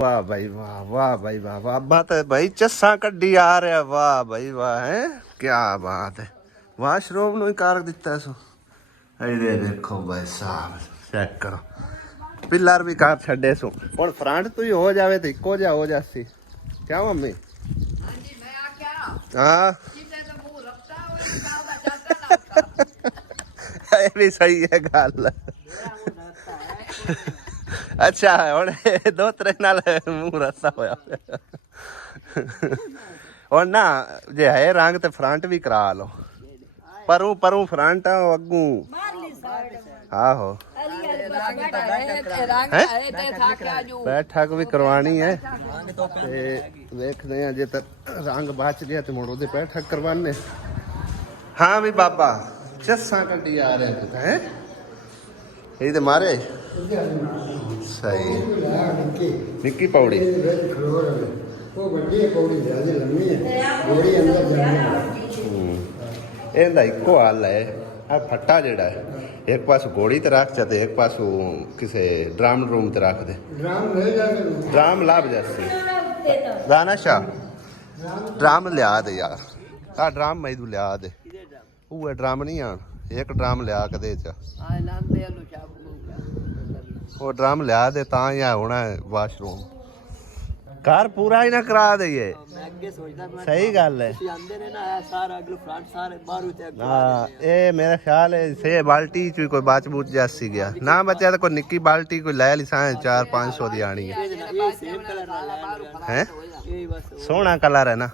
वाह भाई वाह, वाह भाई वाह, वाह बात है भाई। चस्सा कड्डी आ रहा, वाह भाई वाह। है क्या बात है। वाशरूम ਨੂੰ ਹੀ ਕਰ ਦਿੱਤਾ ਸੋ। ਇਹਦੇ ਦੇਖੋ ਭਾਈ ਸਾਹਿਬ, ਚੈੱਕ ਕਰੋ। ਪਿੱਲਰ ਵੀ ਕਰ ਛੱਡੇ ਸੋ। ਹੁਣ ਫਰੰਟ ਤੋਂ ਹੀ ਹੋ ਜਾਵੇ ਤੇ ਇੱਕੋ ਜਿਹਾ ਹੋ ਜਾਸੀ। ਕਿਆ ਮੰਮੀ? ਹਾਂਜੀ ਮੈਂ ਆਖਿਆ ਹਾਂ ਕਿਤੇ ਤਾਂ ਮੂੰਹ ਰੱਖਦਾ ਹੋਵੇ ਕਾਹਦਾ ਚਾਟਾ ਲੱਗਦਾ। ਇਹ ਵੀ ਸਹੀ ਹੈ ਗੱਲ। ਅੱਛਾ ਹੁਣ ਦੋ ਤਰੇ ਨਾਲ ਮੂੰਹ ਰੱਸਾ ਹੋਇਆ। ਹੁਣ ਨਾ ਜੇ ਹੈ ਰੰਗ ਤੇ ਫਰੰਟ ਵੀ ਕਰਾ ਲਓ। ਪਰੂ ਫਰੰਟ ਅੱਗੂ ਆਹੋ ਬੈਠਕ ਵੀ ਕਰਵਾਣੀ ਹੈ ਤੇ ਵੇਖਦੇ ਆ ਜੇ ਤਾਂ ਰੰਗ ਬਚ ਗਿਆ ਤੇ ਮੁੜ ਉਹਦੇ ਬੈਠਕ ਕਰਵਾਣੇ। ਹਾਂ ਵੀ ਬਾਬਾ ਚੱਸਾਂ ਕੱਢੀ ਆ ਰਿਹਾ ਹੈ ਇਹ ਤੇ ਮਾਰੇ ਸਹੀ ਨਿੱਕੀ ਪੌੜੀ ਇਹਦਾ ਇੱਕੋ ਹੱਲ ਹੈ। ਆ ਫੱਟਾ ਜਿਹੜਾ ਹੈ ਇੱਕ ਪਾਸ ਘੋੜੀ ਤੇ ਰੱਖ ਜਾ ਤੇ ਇੱਕ ਪਾਸੋਂ ਕਿਸੇ ਡਰਮ ਰੂਮ ਤੇ ਰੱਖ ਦੇ। ਡਰਮ ਲੱਭ ਜਾਸੀ ਰਾਣਾ ਸ਼ਾਹ ਡਰਮ ਲਿਆ ਦੇ ਯਾਰ। ਆ ਡਰਮ ਮੈਦੂ ਲਿਆ ਦੇ। ਉਹ ਡਰਮ ਨਹੀਂ ਆਣ ਇੱਕ ਡਰਮ ਲਿਆ ਕਦੇ ਚ ਉਹ ਡਰਮ ਲਿਆ ਦੇ ਤਾਂ ਹੀ ਹੋਣਾ ਵਾਸ਼ਰੂਮ। ਘਰ ਪੂਰਾ ਹੀ ਨਾ ਕਰਾ ਦਈਏ। ਸਹੀ ਗੱਲ ਹੈ। ਹਾਂ ਇਹ ਮੇਰਾ ਖਿਆਲ ਹੈ ਸੇ ਬਾਲਟੀ ਚ ਕੋਈ ਬਚ ਬੂਚ ਜਾਸੀ ਗਿਆ ਨਾ ਬਚਿਆ ਤਾਂ ਕੋਈ ਨਿੱਕੀ ਬਾਲਟੀ ਕੋਈ ਲੈ ਲਈ ਸਾਂ 400-500 ਦੀ ਆਣੀ ਹੈ। ਹੈ ਸੋਹਣਾ ਕਲਰ ਹੈ ਨਾ।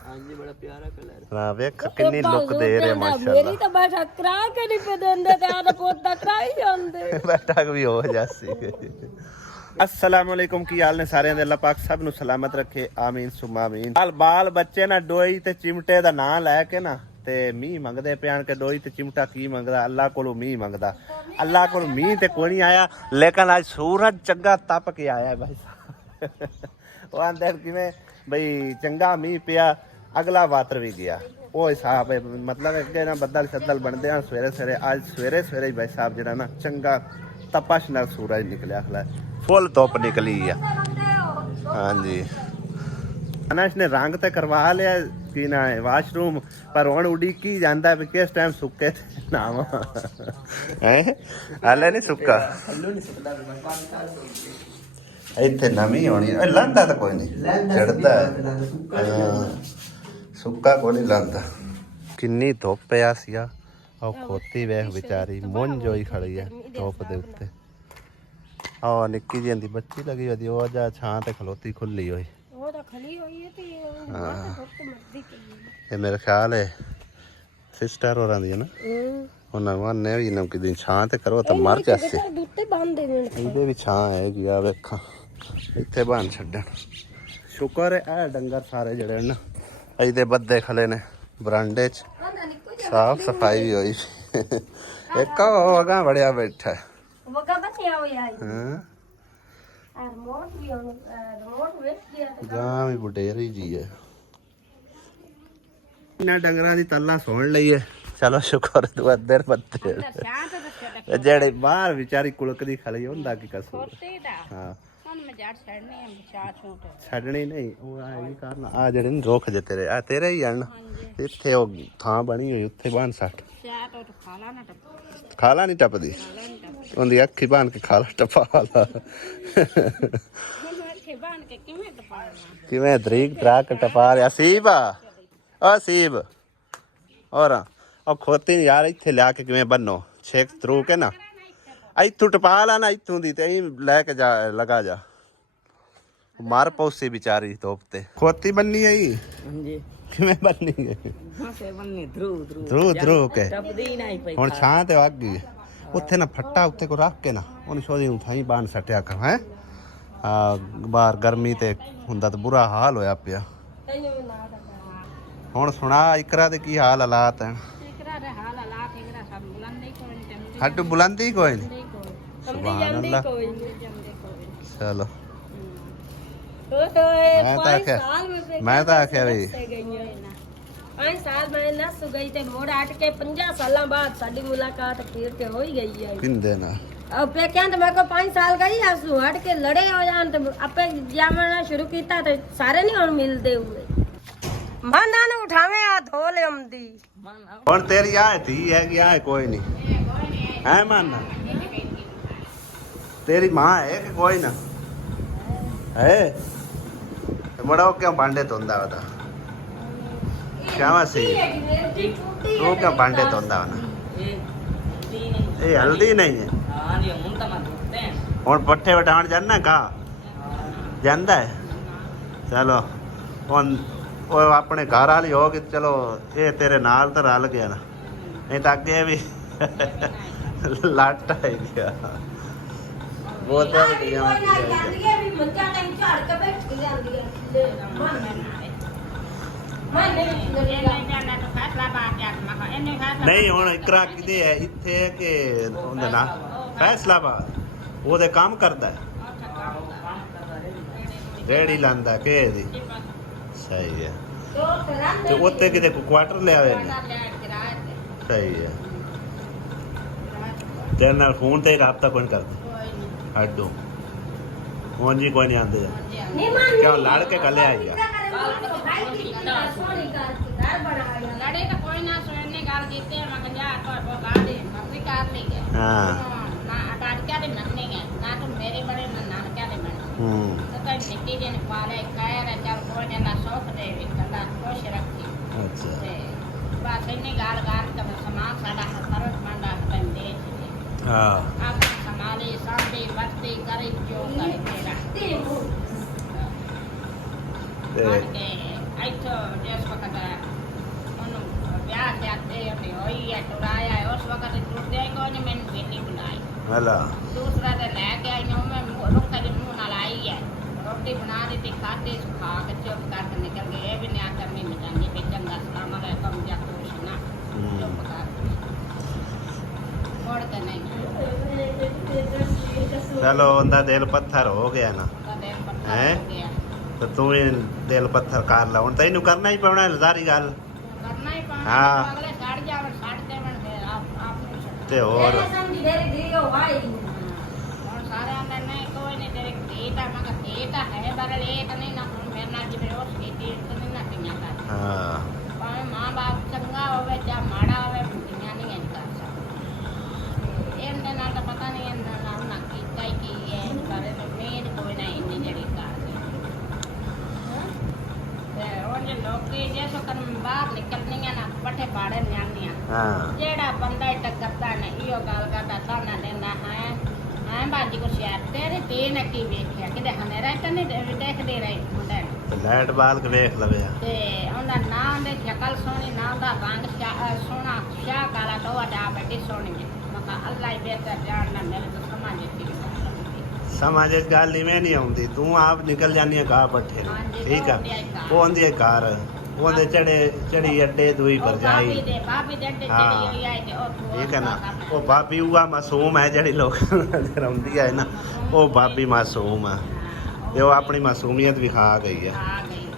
ਹਾਂ ਵੇਖ ਕਿੰਨੀ ਲੁੱਕ ਦੇ ਰਿਹਾ ਮਾਸ਼ਾਅੱਲਾ। ਮੇਰੀ ਤਾਂ ਬੈਠਾ ਕਰਾ ਕੇ ਨਹੀਂ ਪੇ ਦਿੰਦੇ ਤੇ ਆਹ ਪੋਤਾ ਕਰਾਈ ਜਾਂਦੇ। ਬੈਠਾ ਵੀ ਹੋ ਜਾਸੀ। अस्सलाम वालेकुम की हाल ने सारे अल्लाह पाक सब नु सलामत रखे आमीन सुमा आमीन। बाल बच्चे ना डोई ते चिमटे दा नाम लैके ना ते मीह मंगदे पियान के डोई ते चिमटा की मंगदा अल्लाह कोलों मीह मंगदा। अल्लाह कोलों मीह ते कोई नहीं आया लेकिन आज सूरज चंगा तप के आया है भाई साहब। वो आंदे किवें भाई चंगा मीह पिया अगला वातर भी गया वो हिसाब है। मतलब अगे ना बदल शदल बनते हैं सवेरे सवेरे। आज सवेरे सवेरे भाई साहब जरा ना चंगा तपश नाल सूरज निकलिया खला फुल धुप निकली है। हाँ जी अनश ने रंग तो करवा लिया कि ना है वाशरूम पर हुण उड़ीकी जांदा है किस टाइम सुक्के नाम है हाले नहीं सुक्का इत्थे नमी होनी लांदा तो कोई नहीं चढ़दा है सुक्का कोई नहीं लांदा। किन्नी धुप पिया सीगा और खोती वेख बेचारी मुंझ होई खड़ी है धुप दे उत्ते। ਆ ਨਿੱਕੀ ਜਿਹੀ ਦੀ ਬੱਚੀ ਲੱਗੀ ਹੋਈ ਉਹ ਜਾ ਛਾਂ ਤੇ ਖਲੋਤੀ ਖੁੱਲੀ ਹੋਈ ਉਹ ਤਾਂ ਖਲੀ ਹੋਈ ਹੈ ਤੇ ਇਹ ਮੇਰੇ ਖਿਆਲ ਹੈ ਸਿਸਟਰ ਹੋਰਾਂ ਦੀ ਹੈ ਨਾ। ਉਹਨਾਂ ਵਾਨੇ ਵੀ ਨਾ ਕਿਦੀ ਛਾਂ ਤੇ ਕਰੋ ਤਾਂ ਮਰ ਜਾਸੇ। ਇਹਦੇ ਵੀ ਛਾਂ ਹੈਗੀ ਆ ਵੇਖਾਂ ਇੱਥੇ ਬੰਨ ਛੱਡਣ। ਸ਼ੁਕਰ ਹੈ ਇਹ ਡੰਗਰ ਸਾਰੇ ਜਿਹੜੇ ਨਾ ਇਹਦੇ ਬੱਦੇ ਖਲੇ ਨੇ ਬਰਾਂਡੇ 'ਚ ਸਾਫ ਸਫਾਈ ਵੀ ਹੋਈ। ਇੱਕ ਉਹ ਅਗਾਂ ਵੜਿਆ ਬੈਠਾ ਹੈ ਗਾਂ ਵੀ ਬੁਟੇਰੀ ਜੀ ਹੈ। ਇਹਨਾਂ ਡੰਗਰਾਂ ਦੀ ਤੱਲਾ ਸੁਣ ਲਈ ਹੈ। ਚਲੋ ਸ਼ੁਕਰ ਤੂੰ ਇੱਧਰ ਬੱਤੇ ਜਿਹੜੇ ਬਾਹਰ ਵਿਚਾਰੀ ਕੁਲਕਦੀ ਖਲੀ ਹੁੰਦਾ ਕੀ ਕਸੂਰ। ਹਾਂ ਛੱਡਣੀ ਨਹੀਂ ਉਹ ਇਹ ਕਾਰਨ ਆ ਜਿਹੜੇ ਨੇ ਰੁੱਖ ਜੇ ਤੇਰੇ ਆ ਤੇਰੇ ਹੀ ਹਨ ਇੱਥੇ ਉਹ ਥਾਂ ਬਣੀ ਹੋਈ ਉੱਥੇ ਬੰਨ ਸੱਟ ਖਾਲਾ ਨਹੀਂ ਟੱਪਦੀ ਉਹਦੀ ਅੱਖੀ ਬਣ ਕੇ ਖਾਲਾ ਟਪਾ ਲਾ ਕਿਵੇਂ ਤਰੀਕ ਤਰਾਕ ਟਪਾ ਰਿਹਾ ਸੀਬ ਆ ਸੀਬ ਔਰ ਉਹ ਖੋਤੀ ਯਾਰ ਇੱਥੇ ਲਿਆ ਕੇ ਕਿਵੇਂ ਬੰਨੋ ਛੇਕ ਥਰੂ ਕੇ ਨਾ ਇੱਥੋਂ ਟਪਾ ਲਾ ਨਾ ਇੱਥੋਂ ਦੀ ਤੇ ਲੈ ਕੇ ਜਾ ਲਗਾ ਜਾ ਮਾਰ ਪੌਸੀ ਵਿਚਾਰੀ ਧੁੱਪ ਤੇ ਖੋਤੀ ਬੰਨੀ ਆਈ ਹਾਂਜੀ ਕਿਵੇਂ ਬੰਨੀ ਹੈ ਧਰੂ ਕੇ ਹੁਣ ਛਾਂ ਤੇ ਵਗ ਗਈ ਉੱਥੇ ਨਾ ਫੱਟਾ ਉੱਤੇ ਕੋ ਰੱਖ ਕੇ ਨਾ ਉਹਨੂੰ ਸੋਦੀ ਨੂੰ ਥਾਈ ਬਾਣ ਸੱਟਿਆ ਕਰ ਹੈ। ਬਾਹਰ ਗਰਮੀ ਤੇ ਹੁੰਦਾ ਤਾਂ ਬੁਰਾ ਹਾਲ ਹੋਇਆ ਪਿਆ। ਹੁਣ ਸੁਣਾ ਇਕਰਾ ਦੇ ਕੀ ਹਾਲ ਹਾਲਾਤ ਹੈ। ਹੱਡ ਬੁਲੰਦੀ ਕੋਈ ਨਹੀਂ ਸੁਭਾਨ ਅੱਲਾਹ। ਚਲੋ ਮੈਂ ਤਾਂ ਆਖਿਆ ਵੀ ਸਾਲ ਮੈਂ ਨਸ ਗਈ ਤੇ ਮੋੜ ਆਟ ਕੇ 50 ਸਾਲਾਂ ਬਾਅਦ ਸਾਡੀ ਮੁਲਾਕਾਤ ਫੇਰ ਤੇ ਹੋ ਹੀ ਗਈ ਹੈ। ਕਿੰਦੇ ਨਾਲ अब पे क्या तो मेरे को 5 साल गई आंसू हट के लड़े हो जान तो अपे जामना शुरू कीता तो सारे नहीं हुन मिलदे हुए माना ने उठावे आ धोले हमदी ਹੁਣ ਤੇਰੀ ਆਏ ਧੀ ਹੈ ਕਿ ਆਏ ਕੋਈ ਨਹੀਂ ਹੈ ਮਾਨਾ तेरी माँ है कि कोई ना है बड़ा क्यों भांडे धोंदा बता क्या सी तू क्या भांडे धोंदा ना ये हल्दी नहीं है हुन पट्ठे वटाण जाना का जांदा है चलो हुन वो अपने घर वाली हो कि चलो ये तेरे नाल तो रल गया ना नहीं तो अगे भी लट है गया वो तो कोई ना जांदी है भी मक्का कहीं झाड़ के बैठ के जांदी है नहीं हुन इकरा किदे है इत्थे कि उंदे ना फैसलाबाद वो दे काम करदा है रेड़ी लांदा के दी सही है तो उत्ते किते क्वार्टर ले आवे सही है तेरे नाल फोन ते राब्ता कोई करदा हड्डो कौन जी कोई नहीं आते क्या लड़ के गले आई गया लड़े तो कोई ना सोने गाल जीते मगर जा तो बगा दे मर्जी कर ली है हां ना अटाट क्या दे मरने है ना तो मेरे बड़े ना क्या दे मन तो कहीं निकी दिन पाले खैर चल कोई ना शौक दे कला खुश रखी अच्छा बस इन्हीं गाल गाल का सामान साडा सरस मंडा तन दे हां आप समाले सामने वस्ती करे जो करे तेरा ते आई तो जिस वक्त उन्होंने ब्याह जाते अपने होई है टुराया है उस वक्त टूटते ही कोई ने मैंने बेटी बुलाई हला दूसरा तो लेके आई हूँ मैं रुका के मुंह नाल आई है रोटी बना दी थी खाते खा के चुप करके निकल गए ये भी नहीं आता नहीं मिटानी पे चंगा सलाम अलैकुम जा खुश ना चुप कर छोड़ के नहीं चलो उनका दिल पत्थर हो गया ना हैं तो तू भी दिल पत्थर कर ला हुन तैनू करना ही पवना सारी गल करना ही पाना हाँ। अगले छड़ जावन छड़ देवन फिर आप ते और समझ मेरी दीयो भाई और सारे आंदे नहीं कोई नहीं तेरे देता मगर देता है बरल एक नहीं ना मेरे ना जी रोज की तो नहीं ना किया कर हां पावे मां बाप चंगा होवे या माड़ा होवे दुनिया नहीं है कर सकता इन ना तो पता नहीं इन ना की काई की है करे तो मेरे कोई नहीं इतनी जड़ी कर और ये लोग के जैसे कर बाहर निकलनी है ना पट्टे पाड़े न्यानियां हां जेड़ा बंदा टकरदा ने इयो गल करदा ताना देंदा है हां बाजी को शहर तेरे पेन की वेखिया कि हनेरा तो नहीं देख दे रहे मुंडे लाइट बाल के देख लवे ते ओंदा नाम दे शकल सोनी नाम दा रंग सोना शाह काला तो वाडा बेटी सोनी मका अल्लाह ही बेहतर जानना मेरे तो समझ समाज च गल इवें नहीं आउंदी तू आप निकल जानी है गा पट्ठे ठीक है वो आंदी है घर ओदे चढ़ी अड्डे दुई पर जाई हाँ ठीक है ना वो भाभी हुआ मासूम है जड़ी लोग रौंदी है ना वो भाभी मासूम है ते वो अपनी मासूमियत भी खा गई है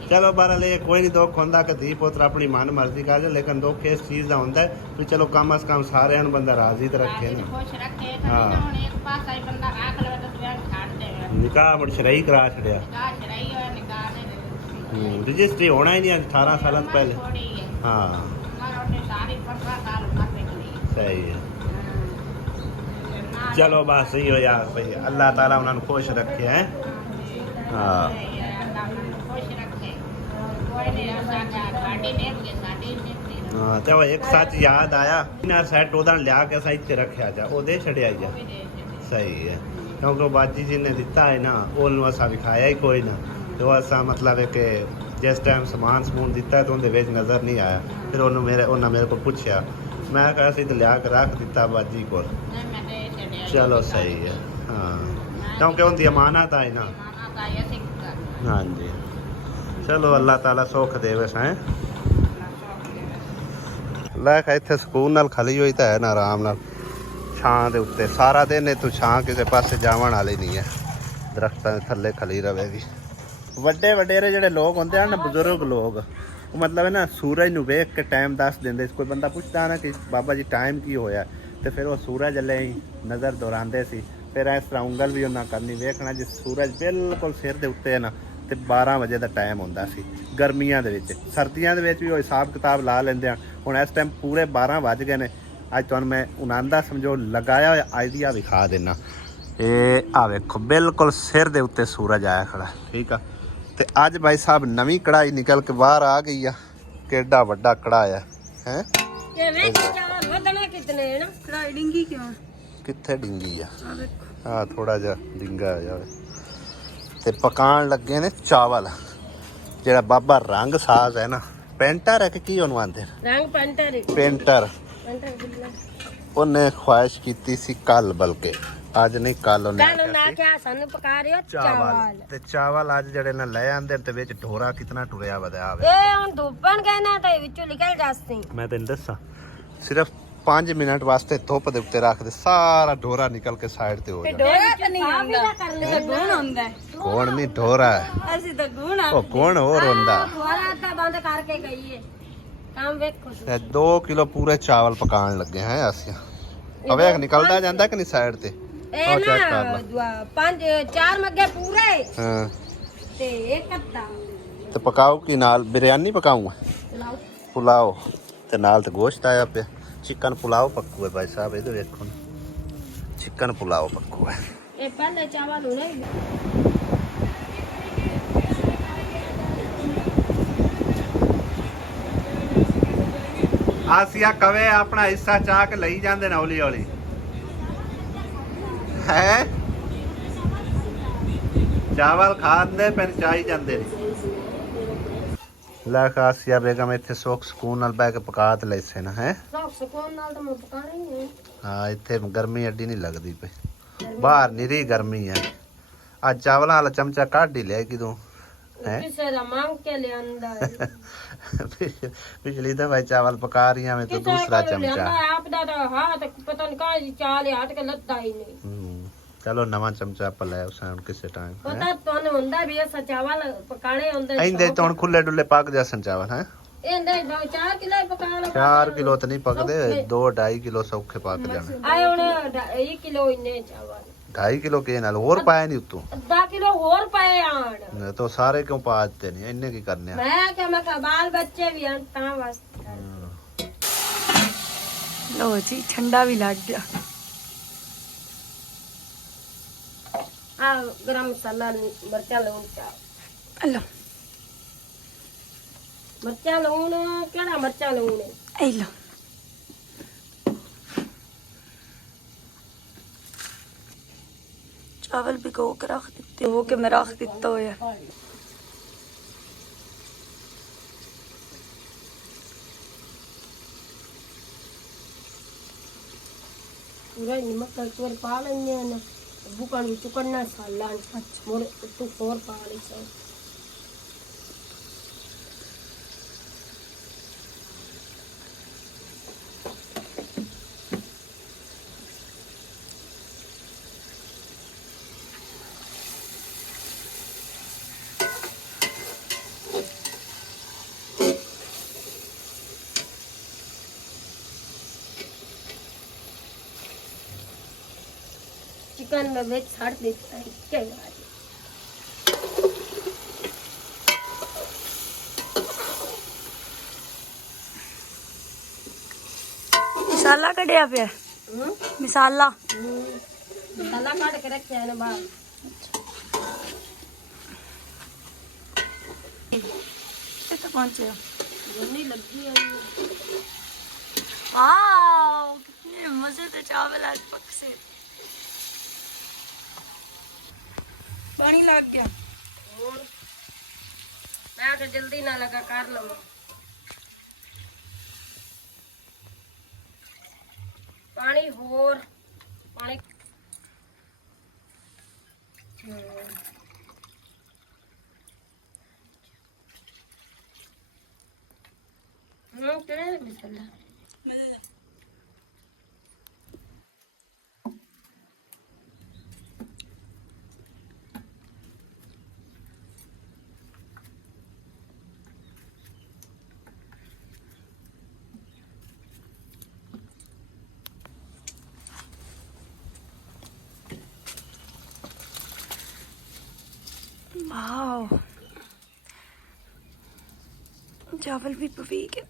चलो बहरहाल ये कोई नहीं दुख होंदा कि धी पुत्र अपनी मन मर्जी कर जाए लेकिन दुख इस चीज़ का होंदा है भी चलो कम अज कम सारे बंदा राजी तो रखे ना हाँ निकाह मुड़ शरई करा छड़िया रजिस्ट्री होना ही नहीं 18 साल पहले हाँ सही है चलो बस सही हो यार भाई अल्लाह ताला उन्होंने खुश रखे हैं हाँ हाँ तो एक सच याद आया ना सैट ओदा लिया के असा इत्थे रखा जा वो दे छड़िया जा सही है क्योंकि बाजी जी ने दिता है ना ओनू असा विखाया ही कोई ना तो असा मतलब है कि जिस टाइम समान समून दिता है तो उनके विच नज़र नहीं आया फिर उन्हें मेरे को पूछया मैं कहा सी तो लिया के रख दिता बाजी को चलो सही है हाँ क्योंकि उनकी अमानत आई ना हाँ जी चलो अल्लाह ताला सुख देवे हैं लैक इत्थे सुकून नाल खली हुई तो है ना आराम नाल छां दे उत्ते सारा दिन तू छां किसी पासे जावन वाली नहीं है दरख्तां दे थल्ले खली रहेगी ਵੱਡੇ ਵਡੇਰੇ ਜਿਹੜੇ ਲੋਕ ਹੁੰਦੇ ਹਨ ਨਾ ਬਜ਼ੁਰਗ ਲੋਕ ਉਹ ਮਤਲਬ ਹੈ ਨਾ ਸੂਰਜ ਨੂੰ ਵੇਖ ਕੇ ਟਾਈਮ ਦੱਸ ਦਿੰਦੇ ਕੋਈ ਬੰਦਾ ਪੁੱਛਦਾ ਨਾ ਕਿ ਬਾਬਾ ਜੀ ਟਾਈਮ ਕੀ ਹੋਇਆ ਤੇ ਫਿਰ ਉਹ ਸੂਰਜ ਲਈ ਨਜ਼ਰ ਦੁਹਰਾਉਂਦੇ ਸੀ। ਫਿਰ ਇਸ ਤਰ੍ਹਾਂ ਉਂਗਲ ਵੀ ਉਹਨਾਂ ਕਰਨੀ, ਵੇਖਣਾ ਜੇ ਸੂਰਜ ਬਿਲਕੁਲ ਸਿਰ ਦੇ ਉੱਤੇ ਹੈ ਨਾ ਤੇ 12 ਵਜੇ ਦਾ ਟਾਈਮ ਹੁੰਦਾ ਸੀ ਗਰਮੀਆਂ ਦੇ ਵਿੱਚ। ਸਰਦੀਆਂ ਦੇ ਵਿੱਚ ਵੀ ਉਹ ਹਿਸਾਬ ਕਿਤਾਬ ਲਾ ਲੈਂਦੇ ਆ। ਹੁਣ ਇਸ ਟਾਈਮ ਪੂਰੇ 12 ਵੱਜ ਗਏ ਨੇ। ਅੱਜ ਤੁਹਾਨੂੰ ਮੈਂ ਉਹਨਾਂ ਦਾ ਸਮਝੋ ਲਗਾਇਆ ਹੋਇਆ ਆਈਡੀਆ ਵਿਖਾ ਦੇਣਾ। ਇਹ ਆ ਵੇਖੋ ਬਿਲਕੁਲ ਸਿਰ ਦੇ ਉੱਤੇ ਸੂਰਜ ਆਇਆ ਖੜਾ, ਠੀਕ ਆ। ਤੇ ਅੱਜ ਭਾਈ ਸਾਹਿਬ ਨਵੀਂ ਕੜਾਈ ਨਿਕਲ ਕੇ ਬਾਹਰ ਆ ਗਈ ਆ। ਕਿੱਡਾ ਵੱਡਾ ਕੜਾਈ ਆ ਹੈ। ਕਿਵੇਂ ਚਾਵਲ ਵਧਣੇ ਕਿਤਨੇ ਨਾ ਕੜਾਈ ਡਿੰਗੀ ਕਿਉਂ ਕਿੱਥੇ ਡਿੰਗੀ ਆ? ਆ ਵੇਖੋ ਹਾਂ ਥੋੜਾ ਜਿਹਾ ਡਿੰਗਾ ਆ ਜਾਵੇ। ਤੇ ਪਕਾਉਣ ਲੱਗੇ ਨੇ ਚਾਵਲ। ਜਿਹੜਾ ਬਾਬਾ ਰੰਗ ਸਾਜ਼ ਹੈ ਨਾ, ਪੈਂਟਰ ਹੈ ਕਿ ਕੀ ਉਹਨੂੰ ਆਂਦੇ ਰੰਗ ਪੈਂਟਰ ਪੇਂਟਰ, ਬਿੱਲਾ ਉਹਨੇ ਖੁਆਇਸ਼ ਕੀਤੀ ਸੀ ਕੱਲ, ਬਲਕਿ ਅੱਜ ਨਹੀਂ ਕੱਲ ਉਹਨੇ ਕਿਹਾ ਸਾਨੂੰ ਪਕਾ ਰਿਓ ਚਾਵਲ। ਤੇ ਚਾਵਲ ਅੱਜ ਜਿਹੜੇ ਨਾ ਲੈ ਆਂਦੇ ਤੇ ਵਿੱਚ ਢੋਰਾ ਕਿਤਨਾ ਟੁਰਿਆ ਵਧਿਆ ਆਵੇ। ਇਹ ਹੁਣ ਧੁੱਪਣ ਗਏ ਨਾ ਤੇ ਵਿੱਚੋਂ ਨਿਕਲ ਜਾਸਤੀ। ਮੈਂ ਤੈਨੂੰ ਦੱਸਾਂ ਸਿਰਫ 5 ਮਿੰਟ ਵਾਸਤੇ ਧੁੱਪ ਦੇ ਉੱਤੇ ਰੱਖ ਦੇ, ਸਾਰਾ ਢੋਰਾ ਨਿਕਲ ਕੇ ਸਾਈਡ ਤੇ ਹੋ ਜਾਂਦਾ। ਡੋਰਾ ਤਾਂ ਨਹੀਂ ਹੁੰਦਾ, ਕਰਨੇ ਗੁਣ ਹੁੰਦਾ। ਕੌਣ ਨਹੀਂ ਢੋਰਾ ਹੈ, ਅਸੀਂ ਤਾਂ ਗੁਣ ਆ। ਉਹ ਕੌਣ ਹੋਰ ਹੁੰਦਾ। ਦੁਆਰਾ ਤਾਂ ਬੰਦ ਕਰਕੇ ਗਈਏ ਕੰਮ ਵੇਖੋ। 2 ਕਿਲੋ ਪੂਰੇ ਚਾਵਲ ਪਕਾਉਣ ਲੱਗੇ ਹੈ ਅਸੀਂ। ਅਵੇ ਨਿਕਲਦਾ ਜਾਂਦਾ ਕਿ ਨਹੀਂ ਸਾਈਡ ਤੇ? ਇਹ ਨਾ 4 ਮੱਗੇ ਪੂਰੇ ਹਾਂ ਤੇ ਇੱਕ ਅੱਧਾ। ਤੇ ਪਕਾਓ ਕੀ ਨਾਲ? ਬਿਰਿਆਨੀ ਪਕਾਉਂਗਾ, ਪੁਲਾਓ ਤੇ ਨਾਲ ਤੇ ਗੋਸ਼ਤ ਆਇਆ ਪਿਆ। ਚਿਕਨ ਪੁਲਾਓ ਪੱਕੂ ਹੈ ਭਾਈ ਸਾਹਿਬ। ਇਹਦੇ ਵੇਖੋ ਚਿਕਨ ਪੁਲਾਓ ਪੱਕੂ ਹੈ। ਇਹ ਪਹਿਲੇ ਚਾਵਲ ਹੋਣੇ। ਆਸੀਆ ਕਵੇ ਆਪਣਾ ਹਿੱਸਾ ਚਾਹ ਕੇ ਲਈ ਜਾਂਦੇ ਨੇ ਹੌਲੀ ਹੌਲੀ ਹੈ। ਚਾਵਲ ਖਾਂਦੇ ਪੈਣ ਚਾਹੀ ਜਾਂਦੇ ਨੇ। ਲੈ ਆਸੀਆ ਬੇਗਮ ਇੱਥੇ ਸੁੱਖ ਸਕੂਨ ਨਾਲ ਬਹਿ ਕੇ ਪਕਾ ਤੇ ਲੈਸੇ ਨਾ ਹੈ। ਸੁੱਖ ਸਕੂਨ ਨਾਲ ਤਾਂ ਮੈਂ ਪਕਾਣਾ ਹੀ ਹੈ। ਹਾਂ ਇੱਥੇ ਗਰਮੀ ਐਡੀ ਨਹੀਂ ਲੱਗਦੀ ਪਈ, ਬਾਹਰ ਨਿਰੀ ਗਰਮੀ ਹੈ। ਅੱਜ ਚਾਵਲਾਂ ਵਾਲਾ ਚਮਚਾ ਕੱਢ ਹੀ ਲਿਆ ਕਿਦੋਂ ਹੈ। ਕਿਸੇ ਦਾ ਮੰਗ ਕੇ ਲਿਆਂਦਾ ਹੈ। ਪਿਛਲੀ ਦਫਾ ਚਾਵਲ ਪਕਾ ਰਹੀਆਂ ਮੈਂ ਤਾਂ ਦੂਸਰਾ ਚਮਚਾ। ਆਪ ਦਾ ਤਾਂ ਹੱਥ ਪਤਾ ਨਹੀਂ ਕਾਹਦੀ ਚਾਲ ਹੱਥ ਕੇ ਲੱਤਾ ਹੀ ਨਹੀਂ। ਚਲੋ ਨਵਾਂ ਚਮਚਾ ਆਪਾਂ ਲੈ ਉਸਾਂ ਕਿਸੇ ਟਾਈਮ। ਪਤਾ ਤੁਹਾਨੂੰ ਹੁੰਦਾ ਵੀ ਇਹ ਚਾਵਲ ਪਕਾਣੇ ਹੁੰਦੇ। ਇਹਦੇ ਤੋਂ ਖੁੱਲੇ ਡੁੱਲੇ ਪੱਕ ਜਾਸਨ ਚਾਵਲ ਹੈ। ਇਹਦੇ 4 ਕਿਲੋ ਪਕਾ ਲਓ। 4 ਕਿਲੋ ਤਾਂ ਨਹੀਂ ਪਕਦੇ, 2-2.5 ਕਿਲੋ ਸੌਖੇ ਪੱਕ ਜਾਣੇ। ਆਏ ਹੁਣ 1 ਕਿਲੋ ਇੰਨੇ ਚਾਵਲ। 2.5 ਕਿਲੋ ਕੇ ਨਾਲ ਹੋਰ ਪਾਇਆ ਨਹੀਂ ਉਤੋਂ। ਅੱਧਾ ਕਿਲੋ ਹੋਰ ਪਏ ਆਣ ਤਾਂ ਸਾਰੇ ਕਿਉਂ ਪਾ ਦਿੱਤੇ ਨਹੀਂ? ਇੰਨੇ ਕੀ ਕਰਨੇ ਆ? ਮੈਂ ਕਿਹਾ ਬਾਲ ਬੱਚੇ ਵੀ ਹਨ ਤਾਂ ਵਾਸਤੇ। लो जी ठंडा भी लग गया। आ गरम मसाला मिर्चा लून चाव। लो मिर्चा लून केड़ा मिर्चा लून है। लो चावल भिगो के रख देते हो कि मैं रख देता हो यार। पूरा नमक का चोर पा लेंगे ना बुकन चुकन्ना साला मोर तू और पा ले सो। चिकन में वेज छाड़ देता है क्या यार। मसाला कढ़िया पे मसाला मसाला काट के रखे है ना बाहर। तो पहुंचे गोनी लगी है। वाओ कितने मजे से चावल आज पक से। पानी लग गया और मैं तो जल्दी ना लगा कर लो। पानी होर पानी तेरे बिस्मिल्लाह। वाह चावल भी पवी के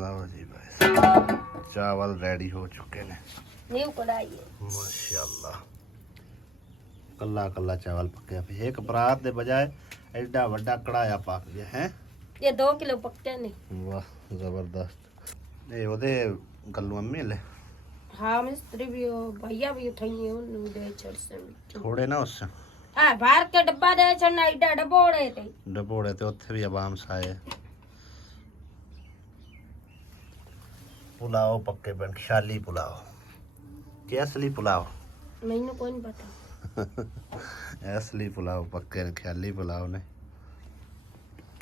ਲਓ ਜੀ ਭਾਈ ਚਾਵਲ ਰੈਡੀ ਹੋ ਚੁੱਕੇ ਨੇ न्यू कढ़ाई है ਮਾਸ਼ਾਅੱਲਾ ਕੱਲਾ ਕੱਲਾ ਚਾਵਲ ਪੱਕਿਆ ਪਿਆ ਇੱਕ ਪਰਾਤ ਦੇ ਬਜਾਏ ਐਡਾ ਵੱਡਾ ਕੜਾਇਆ ਪੱਕ ਗਿਆ ਹੈ ये 2 किलो पकते नहीं ਵਾਹ ਜ਼ਬਰਦਸਤ ਇਹ ਉਹਦੇ ਗੱਲੂ ਅੰਮੀ ਲੈ हाँ मिस्त्री भी हो भैया भी उठाइए उन्होंने दे चढ़ से ਥੋੜੇ ਨਾ ਉਸ हाँ बाहर के डब्बा दे चढ़ना इडा डबोड़े थे ਡਬੋੜੇ ਤੇ ਉੱਥੇ ਵੀ ਆਵਾਮ ਸਾਏ ਪੁਲਾਓ ਪੱਕੇ ਬਣ ਖਿਆਲੀ ਪੁਲਾਓ ਕਿ ਅਸਲੀ ਪੁਲਾਓ मैंने कौन पता ਅਸਲੀ ਪੁਲਾਓ ਪੱਕੇ ਨੇ ਖਿਆਲੀ ਪੁਲਾਓ ਨੇ